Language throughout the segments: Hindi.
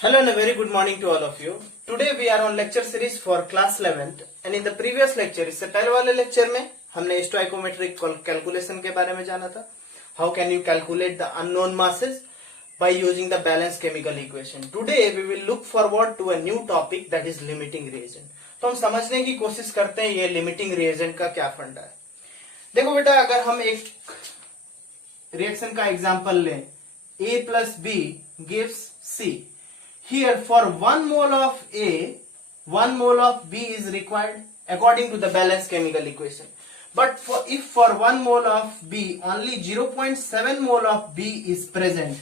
Hello and a very good morning to all of you. Today we are on lecture series for class 11th and in the previous lecture इससे पहले वाले लेक्चर में हमने स्टोइकोमेट्रिक कैलकुलेशन के बारे में जाना था. How can you calculate the unknown masses by using the balanced chemical equation. Today we will look forward to a new topic that is limiting reagent. तो हम समझने की कोशिश करते हैं ये लिमिटिंग रिएजेंट का क्या फंडा है. देखो बेटा, अगर हम एक रिएक्शन का एग्जांपल लें, A plus B gives C. Here for 1 mole of A, 1 mole of B is required according to the balanced chemical equation. But if for 1 mole of B only 0.7 mole of B is present,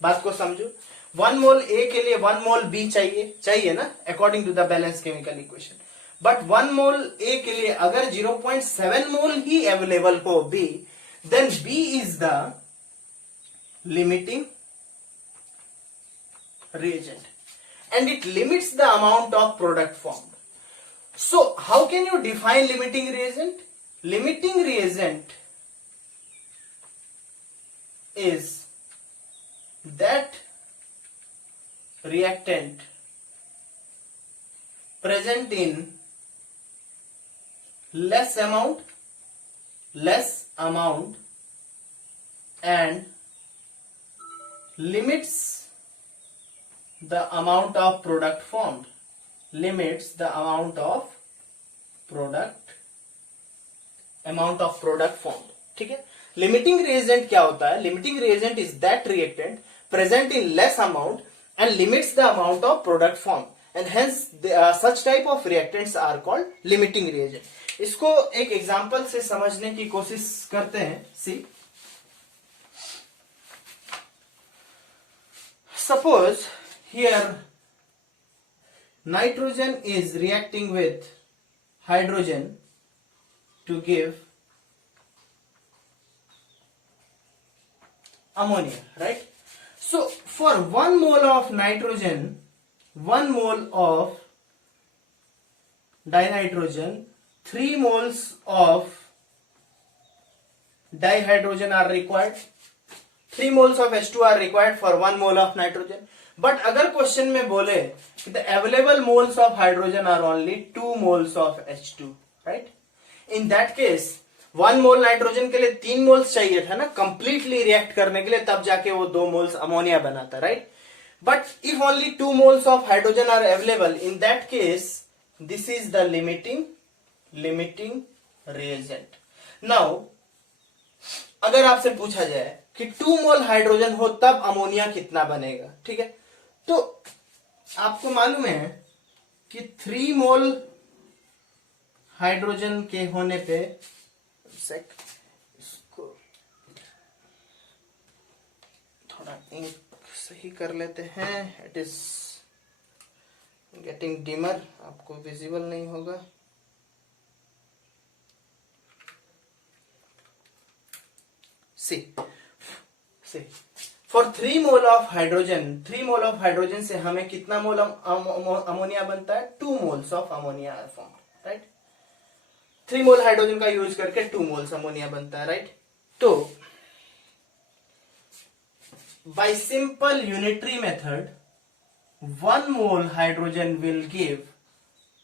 बात को समझो. 1 mole A के लिए 1 mole B चाहिए ना, according to the balanced chemical equation. But 1 mole A के लिए अगर 0.7 mole ही available हो B, then B is the limiting reagent and it limits the amount of product formed. So how can you define limiting reagent? Limiting reagent is that reactant present in less amount and limits the amount of product formed. Limits the amount of product formed. ठीक है. लिमिटिंग रिएजेंट क्या होता है? Limiting reagent is that reactant present in less amount and limits the amount of product form and hence such type of reactants are called limiting reagent. इसको एक एग्जांपल से समझने की कोशिश करते हैं. See, suppose here nitrogen is reacting with hydrogen to give ammonia, right? So for 1 mole of nitrogen, 1 mole of dinitrogen, 3 moles of dihydrogen are required. 3 moles of H2 are required for 1 mole of nitrogen. But अगर क्वेश्चन में बोले कि the available moles of hydrogen are only 2 moles of H2, right? In that case 1 mole nitrogen के लिए 3 moles चाहिए था ना कंप्लीटली रिएक्ट करने के लिए, तब जाके वो 2 moles अमोनिया बनाता, right? But if only 2 moles of hydrogen are available, in that case this is the limiting reagent. Now अगर आपसे पूछा जाए कि 2 मोल हाइड्रोजन हो तब अमोनिया कितना बनेगा, ठीक है, तो आपको मालूम है कि 3 मोल हाइड्रोजन के होने पे इसको थोड़ा इंक सही कर लेते हैं. इट इज गेटिंग डिमर, आपको विजिबल नहीं होगा. See for 3 mole of hydrogen, 3 mole of hydrogen से हमें कितना मोल अमोनिया बनता है? 2 moles of ammonia are form, right? 3 mole hydrogen का यूज करके 2 मोल्स अमोनिया बनता है, राइट? तो by simple unitary method 1 mole hydrogen will give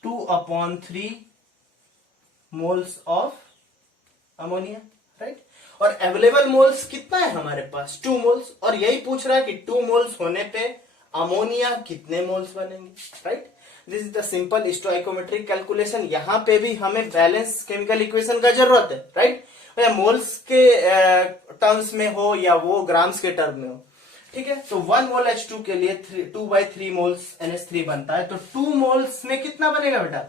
2/3 moles of ammonia, right? और अवेलेबल मोल्स कितना है हमारे पास? 2 मोल्स. और यही पूछ रहा है कि 2 मोल्स होने पे अमोनिया कितने मोल्स बनेंगे, right? This is the simple stoichiometric calculation. यहां पे भी हमें बैलेंस केमिकल इक्वेशन का जरूरत है, राइट? या मोल्स के टर्म्स में हो या वो ग्राम्स के टर्म में हो, ठीक है. तो 1 मोल H2 के लिए 2/3 मोल्स NH3 बनता है. तो 2 मोल्स में कितना बनेगा बेटा?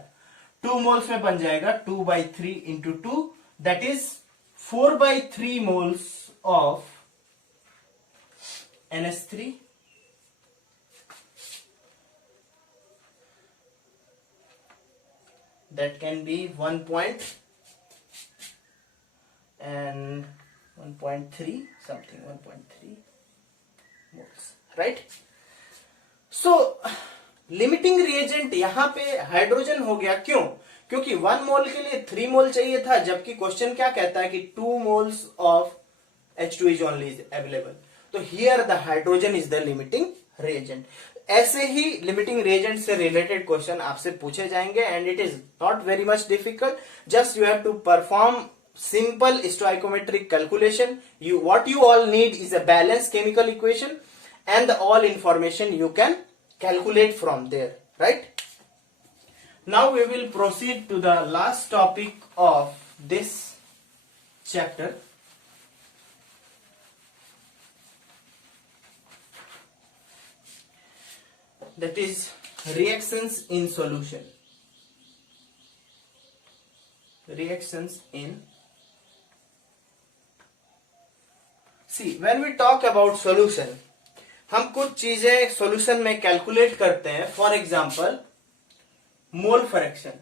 2 मोल्स में बन जाएगा 2/3 into 2, that is 4/3 moles of NH3 that can be 1.3 something, 1.3 moles, right? So limiting reagent यहां पे हाइड्रोजन हो गया. क्यों? क्योंकि 1 मोल के लिए 3 मोल चाहिए था, जबकि क्वेश्चन क्या कहता है कि 2 moles of H2 is only available. So here the hydrogen is the limiting reagent. ऐसे ही लिमिटिंग रिएजेंट से रिलेटेड क्वेश्चन आपसे पूछे जाएंगे and it is not very much difficult. Just you have to perform simple stoichiometric calculation. What you all need is a balanced chemical equation and all information you can calculate from there, right? Now we will proceed to the last topic of this chapter. That is reactions in solution. Reactions in See, when we talk about solution, हम कुछ चीजें सॉल्यूशन में कैलकुलेट करते हैं. For example mole fraction.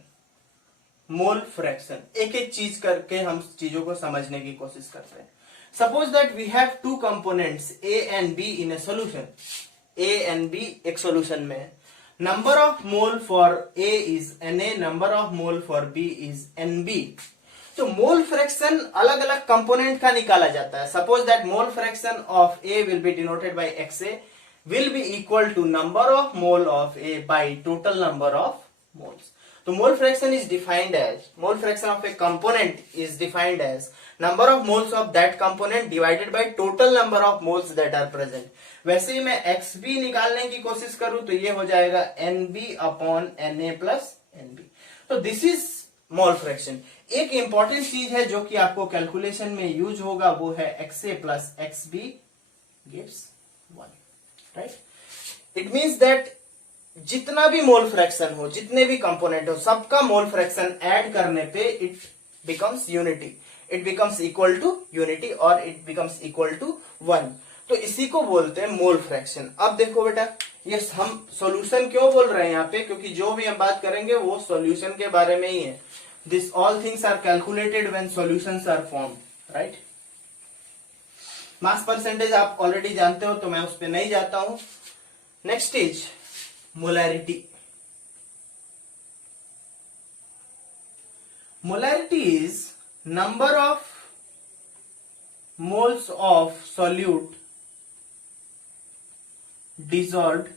Mole fraction एक एक चीज करके हम चीजों को समझने की कोशिश करते हैं. Suppose that we have two components A and B in a solution. A and B एक सॉल्यूशन में. Number of mole for A is Na, number of mole for B is Nb. तो मोल फ्रैक्शन अलग अलग कंपोनेंट का निकाला जाता है. Suppose that mole fraction of A will be denoted by XA will be equal to number of mole of A by total number of moles. तो mole fraction is defined as, mole fraction of a component is defined as number of moles of that component divided by total number of moles that are present. वैसे ही मैं XB निकालने की कोशिश करूं तो ये हो जाएगा NB upon Na plus NB. तो दिस इज मोल फ्रैक्शन. एक इंपॉर्टेंट चीज है जो कि आपको कैलकुलेशन में यूज होगा, वो है XA plus XB gives 1, right. It means that जितना भी मोल फ्रैक्शन हो, जितने भी कंपोनेंट हो, सबका मोल फ्रैक्शन ऐड करने पे it becomes unity. It becomes equal to unity और इट बिकम्स इक्वल टू 1. तो इसी को बोलते हैं मोल फ्रैक्शन. अब देखो बेटा, ये हम सॉल्यूशन क्यों बोल रहे हैं यहाँ पे, क्योंकि जो भी हम बात करेंगे वो सॉल्यूशन के बारे में ही है. This all things are calculated when solutions are formed, right? Mass percentage आप ऑलरेडी जानते हो तो मैं उस पर नहीं जाता हूं. Next is molarity. Molarity is number of moles of solute dissolved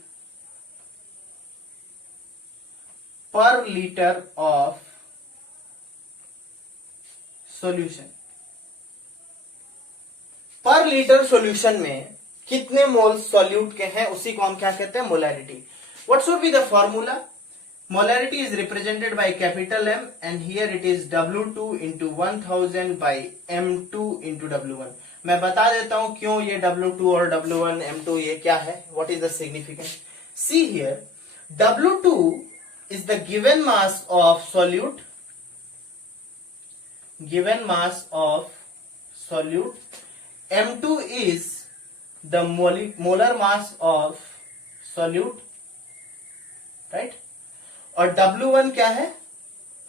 per liter of solution. पर लीटर सॉल्यूशन में कितने मोल्स सॉल्यूट के हैं उसी को हम क्या कहते हैं, molarity. What should be the formula? Molarity is represented by capital M and here it is W2 into 1000 by M2 into W1. मैं बता देता हूं क्यों ये W2 और W1 M2 ये क्या है, what is the significance. See here, W2 is the given mass of solute, given mass of solute. M2 is the molar mass of solute, right? और W1 क्या है,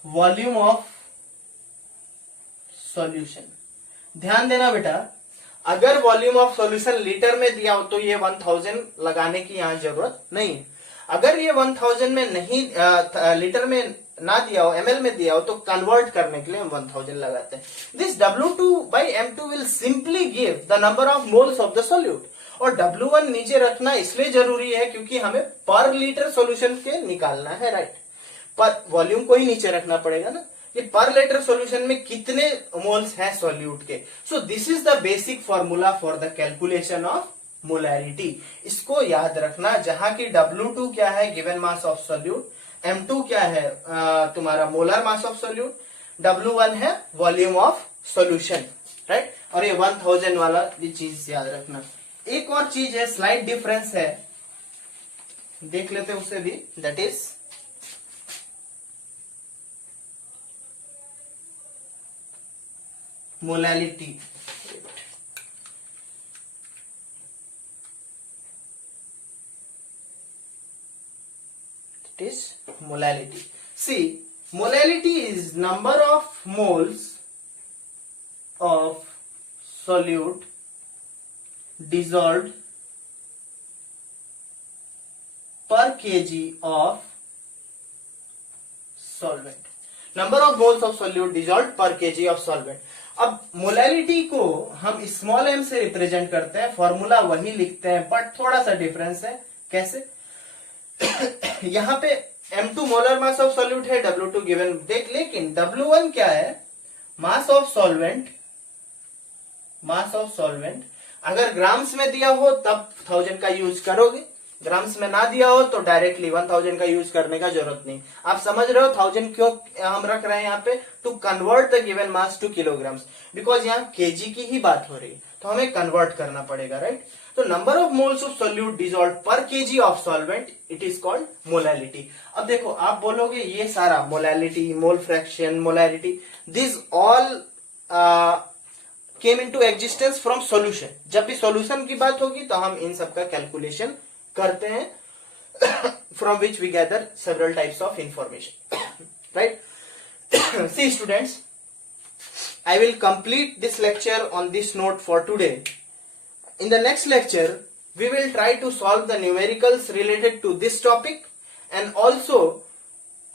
वॉल्यूम ऑफ सॉल्यूशन. ध्यान देना बेटा, अगर वॉल्यूम ऑफ सॉल्यूशन लीटर में दिया हो तो ये 1000 लगाने की यहां जरूरत नहीं है. अगर ये 1000 में नहीं, लीटर में ना दिया हो, ml में दिया हो, तो कन्वर्ट करने के लिए हम 1000 लगाते हैं. This W2 by M2 will simply give the number of moles of the solute. और W1 नीचे रखना इसलिए जरूरी है क्योंकि हमें पर लीटर सॉल्यूशन के निकालना है, राइट. पर वॉल्यूम को ही नीचे रखना पड़ेगा ना. ये पर लीटर सॉल्यूशन में कितने मोल्स हैं सॉल्यूट के. So this is the basic formula for the calculation of molarity. इसको याद रखना, जहां की W2 क्या है, given mass of solute. M2 क्या है, तुम्हारा molar mass of solute. W1 है वॉल्यूम ऑफ सॉल्यूशन, राइट. और ये 1000 वाला भी चीज याद रखना. एक और चीज है, स्लाइट डिफरेंस है, देख लेते हैं उसे भी. That is molality. It is molality. See, molality is number of moles of solute dissolved per kg of solvent. Number of moles of solute dissolved per kg of solvent. अब मोलैलिटी को हम स्मॉल m से रिप्रेजेंट करते हैं, फॉर्मूला वही लिखते हैं बट थोड़ा सा डिफरेंस है. कैसे? यहाँ पे M2 molar mass of solute है, W2 गिवन देख, लेकिन W1 क्या है, mass of solvent, mass of solvent अगर ग्राम्स में दिया हो तब 1000 का यूज करोगे, ग्राम्स में ना दिया हो तो डायरेक्टली 1000 का यूज करने का जरूरत नहीं। आप समझ रहे हो 1000 क्यों हम रख रहे हैं यहाँ पे, to convert the given mass to kilograms, because यहाँ केजी की ही बात हो रही है तो हमें कन्वर्ट करना पड़ेगा, राइट। तो number of moles of solute dissolve per kg of solvent, it is called molality. अब देखो आप बोलोगे ये सारा molality, mole fraction, molarity, this all came into existence from solution. जब भी सॉल्यूशन की बात होगी तो हम इन सब का कैलकुलेशन करते हैं, from which we gather several types of information, right. See students, I will complete this lecture on this note for today. In the next lecture, we will try to solve the numericals related to this topic and also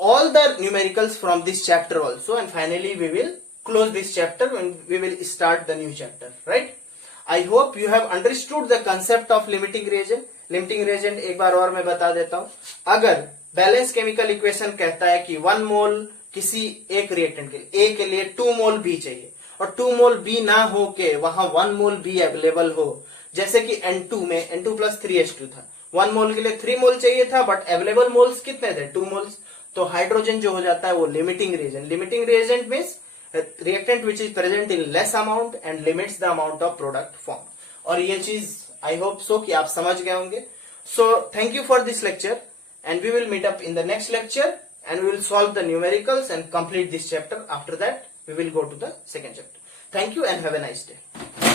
all the numericals from this chapter also, and finally we will close this chapter and we will start the new chapter, right? I hope you have understood the concept of limiting reagent. Limiting reagent एक बार और मैं बता देता हूं। अगर बैलेंस केमिकल इक्वेशन कहता है कि 1 मोल किसी एक रिएक्टेंट के लिए, A के लिए 2 मोल B चाहिए और 2 मोल B ना हो के वहां 1 मोल B अवेलेबल हो, जैसे कि N2 में N2 प्लस 3H2 था, 1 मोल के लिए 3 मोल चाहिए था बट अवेलेबल मोल्स कितने थे, 2 मोल्स, तो हाइड्रोजन जो हो जाता है वो limiting reagent. Limiting reagent means reactant which is present in less amount and limits the amount of product form. और ये चीज आई होप सो कि आप समझ गए होंगे। So thank you for this lecture and we will meet up in the next lecture and we will solve the numericals and complete this chapter. After that, we will go to the second chapter. Thank you and have a nice day.